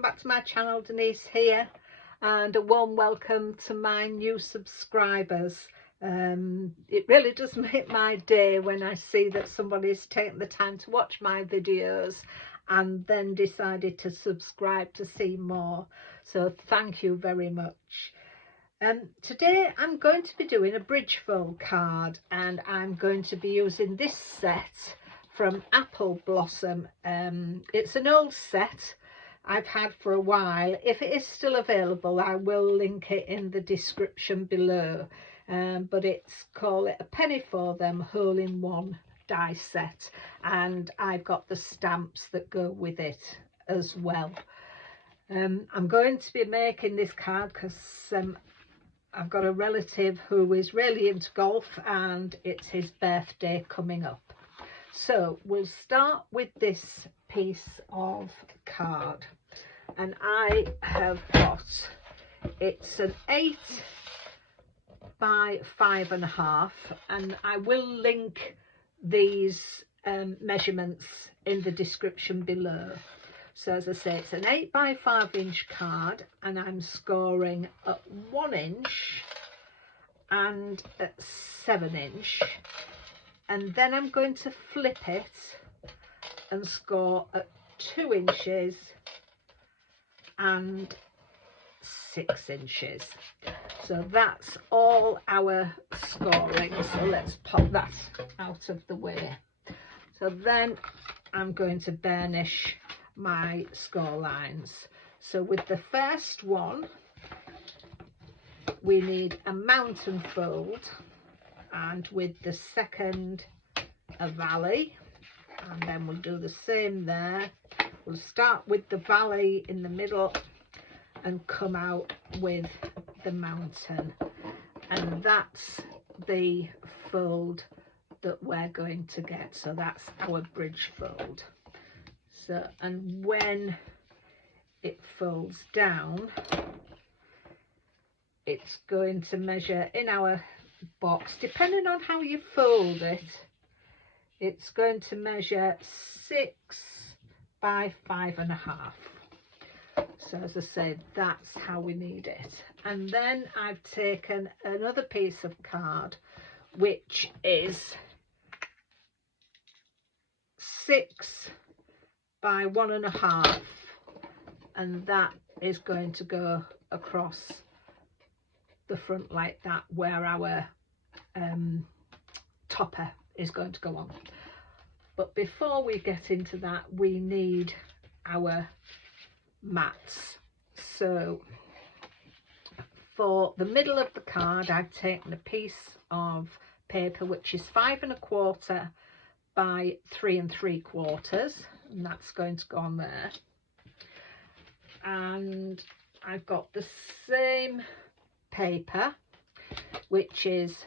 welcome back to my channel. Denise here, and a warm welcome to my new subscribers. It really does make my day when I see that somebody's taken the time to watch my videos and then decided to subscribe to see more. So thank you very much. Today I'm going to be doing a bridge fold card, and I'm going to be using this set from Apple Blossom. It's an old set I've had for a while. If it is still available, I will link it in the description below. But it's called it a penny for them hole-in-one die set, and I've got the stamps that go with it as well. I'm going to be making this card because I've got a relative who is really into golf and it's his birthday coming up. So we'll start with this piece of card, and I have got, it's an 8 by 5.5, and I will link these measurements in the description below. So as I say, it's an 8 by 5 inch card, and I'm scoring at 1 inch and at 7 inch. And then I'm going to flip it and score at 2 inches and 6 inches. So that's all our scoring. So let's pop that out of the way. So then I'm going to burnish my score lines. So with the first one, we need a mountain fold, and with the second, a valley, and then we'll do the same there. We'll start with the valley in the middle and come out with the mountain, and that's the fold that we're going to get. So that's our bridge fold. So, and when it folds down, it's going to measure in our box, depending on how you fold it, it's going to measure 6 by 5.5. So as I said, that's how we need it. And then I've taken another piece of card which is 6 by 1.5, and that is going to go across the front like that, where our topper is going to go on. But before we get into that, we need our mats. So for the middle of the card, I've taken a piece of paper which is 5 1/4 by 3 3/4, and that's going to go on there. And I've got the same paper which is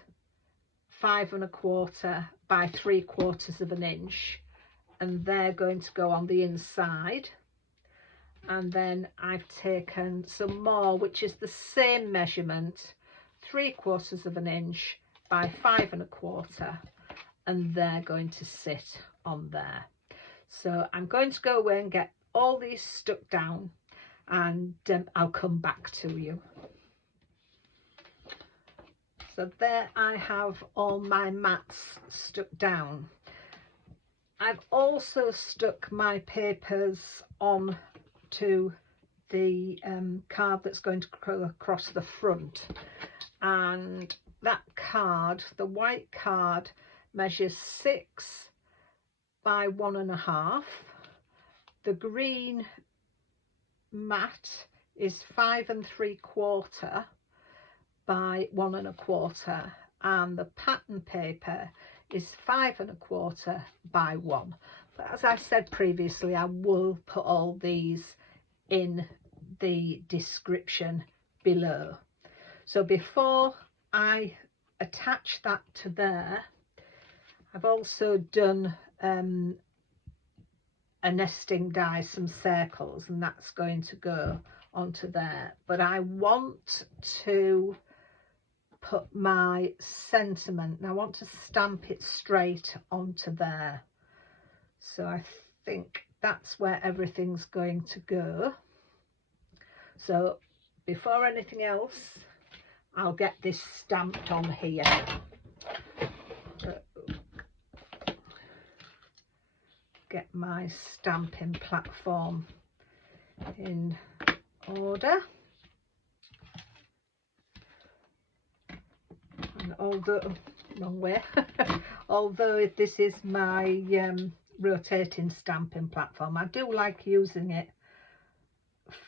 5 1/4 by 3/4 inch, and they're going to go on the inside. And then I've taken some more which is the same measurement, 3/4 inch by 5 1/4, and they're going to sit on there. So I'm going to go away and get all these stuck down, and I'll come back to you. So there I have all my mats stuck down. I've also stuck my papers on to the card that's going to go across the front, and that card, the white card, measures 6 by 1.5. The green mat is 5 3/4 by 1 1/4, and the pattern paper is 5 1/4 by 1. But as I said previously, I will put all these in the description below. So before I attach that to there, I've also done a nesting die, some circles, and that's going to go onto there. But I want to put my sentiment, and I want to stamp it straight onto there. So I think that's where everything's going to go. So before anything else, I'll get this stamped on here. Get my stamping platform in order. And although, wrong way, although this is my rotating stamping platform, I do like using it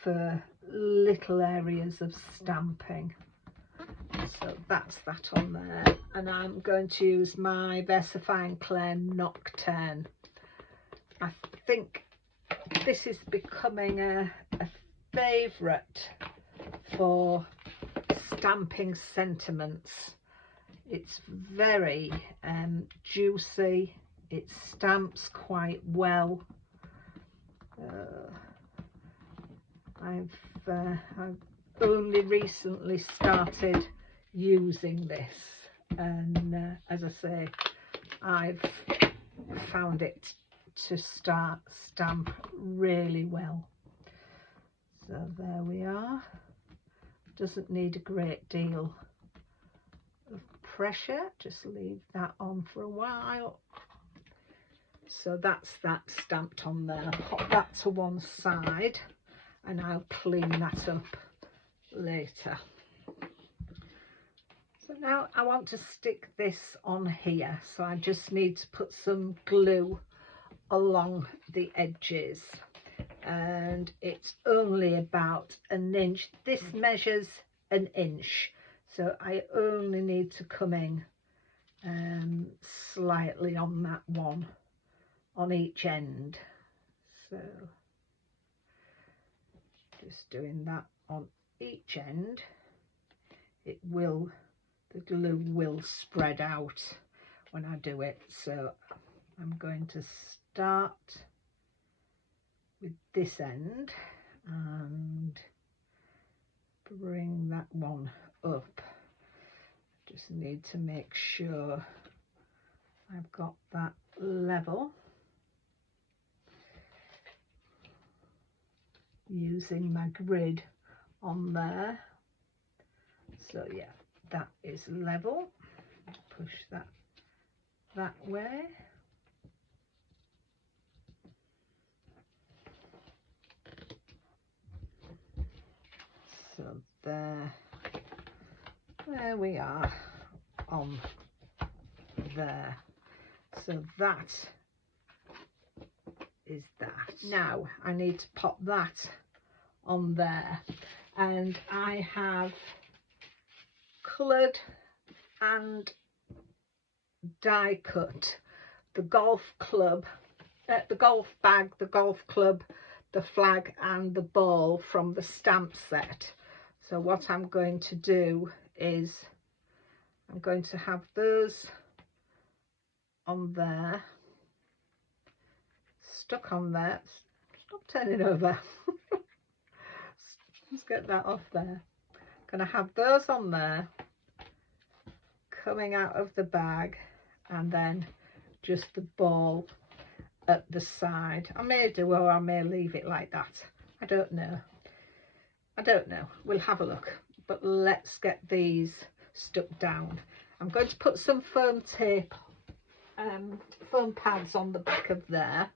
for little areas of stamping. So that's that on there, and I'm going to use my VersaFine Clay Nocturne. I think this is becoming a favourite for stamping sentiments. It's very juicy, it stamps quite well. I've only recently started using this, and as I say, I've found it to stamp really well. So there we are. Doesn't need a great deal of pressure, just leave that on for a while. So that's that stamped on there. Pop that to one side and I'll clean that up later. So now I want to stick this on here, so I just need to put some glue along the edges, and it's only about an inch. This measures an inch, so I only need to come in slightly on that one on each end. So just doing that on each end. It will, the glue will spread out when I do it, so I'm going to start with this end and bring that one up. Just need to make sure I've got that level, using my grid on there. So yeah, that is level. Push that way. So there we are on there. So that is that. Now I need to pop that on there, and I have coloured and die cut the golf club, the golf bag, the golf club, the flag and the ball from the stamp set. So what I'm going to do is I'm going to have those on there, stuck on there. Stop turning over. Let's get that off there. Gonna have those on there coming out of the bag, and then just the ball at the side. I may do, or I may leave it like that. I don't know. We'll have a look, but let's get these stuck down. I'm going to put some foam tape, foam pads on the back of there,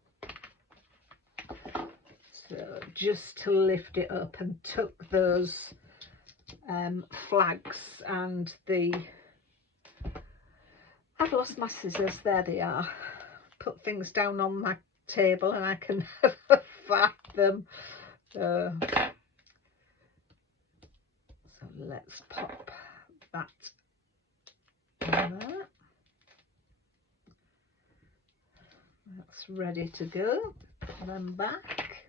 so just to lift it up and tuck those flags and the, I've lost my scissors, there they are. Put things down on my table and I can find them. So let's pop that on there. That's ready to go. Put them back.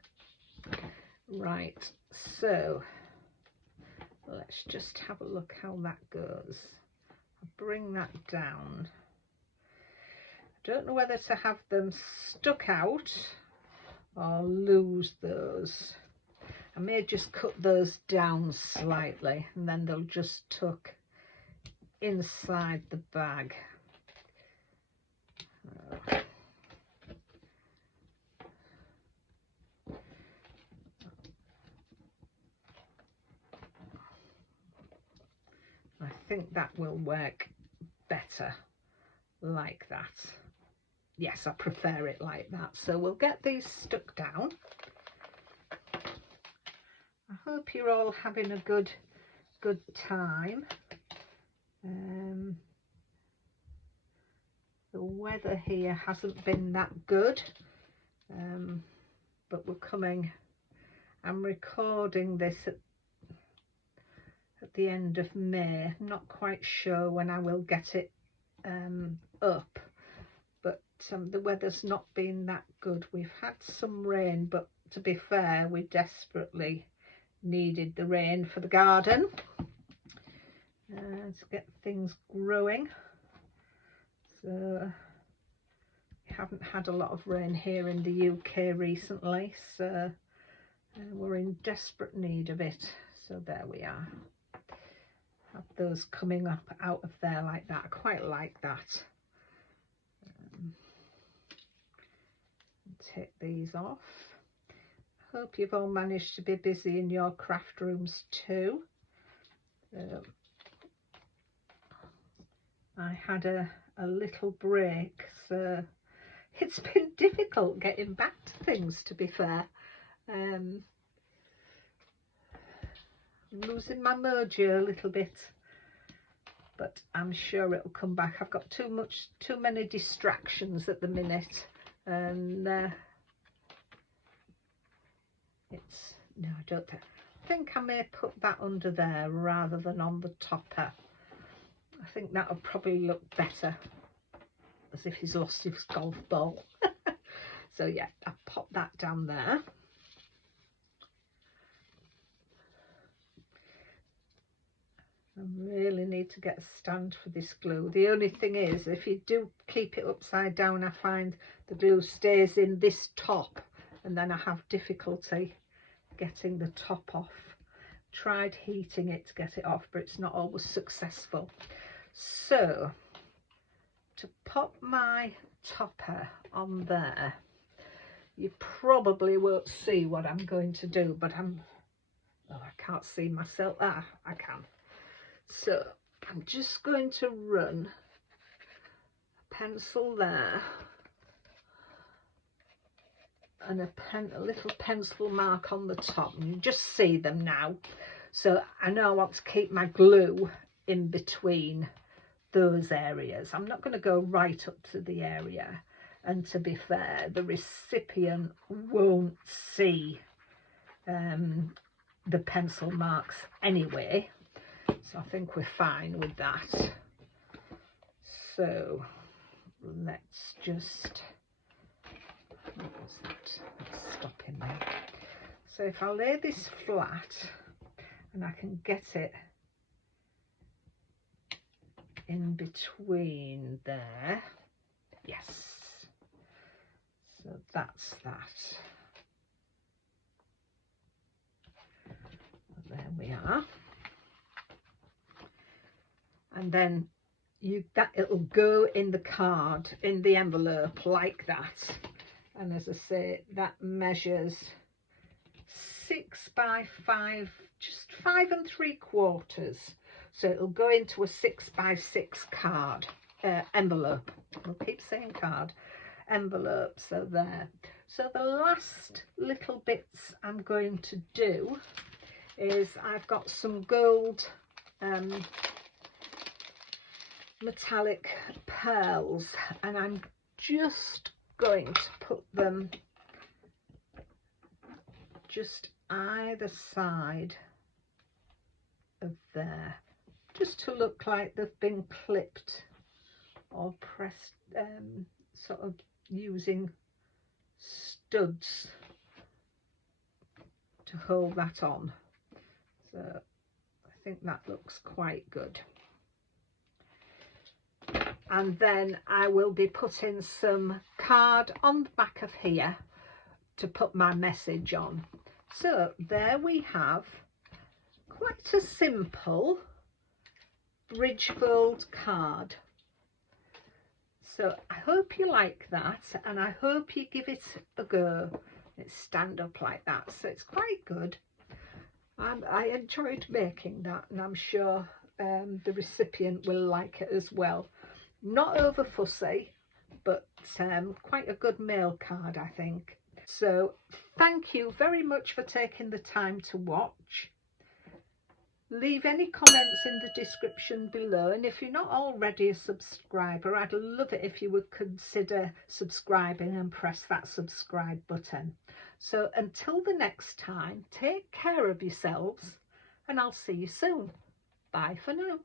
Right, so let's just have a look how that goes. Bring that down. I don't know whether to have them stuck out or lose those. I may just cut those down slightly and then they'll just tuck inside the bag. think that will work better like that. Yes, I prefer it like that. So we'll get these stuck down. I hope you're all having a good time. The weather here hasn't been that good, but we're coming. I'm recording this at the end of May. I'm not quite sure when I will get it up, but the weather's not been that good. We've had some rain, but to be fair, we desperately needed the rain for the garden to get things growing. So we haven't had a lot of rain here in the UK recently, so we're in desperate need of it. So there we are. Have those coming up out of there like that. I quite like that. Take these off. Hope you've all managed to be busy in your craft rooms too. I had a little break, so it's been difficult getting back to things, to be fair. I'm losing my mojo a little bit, but I'm sure it'll come back. I've got too many distractions at the minute, and no, I don't think I may put that under there rather than on the topper. I think that'll probably look better, as if he's lost his golf ball. So yeah, I'll pop that down there. I really need to get a stand for this glue. The only thing is, if you do keep it upside down, I find the glue stays in this top, and then I have difficulty getting the top off. Tried heating it to get it off, but it's not always successful. So to pop my topper on there, you probably won't see what I'm going to do, but I can't see myself. I can. So I'm just going to run a pencil there and a little pencil mark on the top, and you just see them now. So I know I want to keep my glue in between those areas. I'm not going to go right up to the area, and to be fair, the recipient won't see the pencil marks anyway, so I think we're fine with that. So let's just, what was that? Let's stop in there. So if I lay this flat and I can get it in between there, yes, so that's that. There we are. And then it'll go in the card, in the envelope like that. And as I say, that measures 6 by 5, just 5 3/4. So it'll go into a 6 by 6 card, envelope. I'll keep saying card, envelope. So there. So the last little bits I'm going to do is, I've got some gold metallic pearls, and I'm just going to put them just either side of there, just to look like they've been clipped or pressed, sort of using studs to hold that on. So I think that looks quite good. And then I will be putting some card on the back of here to put my message on. So there we have quite a simple bridge fold card. So I hope you like that, and I hope you give it a go. It's stand up like that, so it's quite good. I enjoyed making that, and I'm sure the recipient will like it as well. Not over fussy, but quite a good mail card, I think. So thank you very much for taking the time to watch. Leave any comments in the description below, and if you're not already a subscriber, I'd love it if you would consider subscribing and press that subscribe button. So until the next time, take care of yourselves, and I'll see you soon. Bye for now.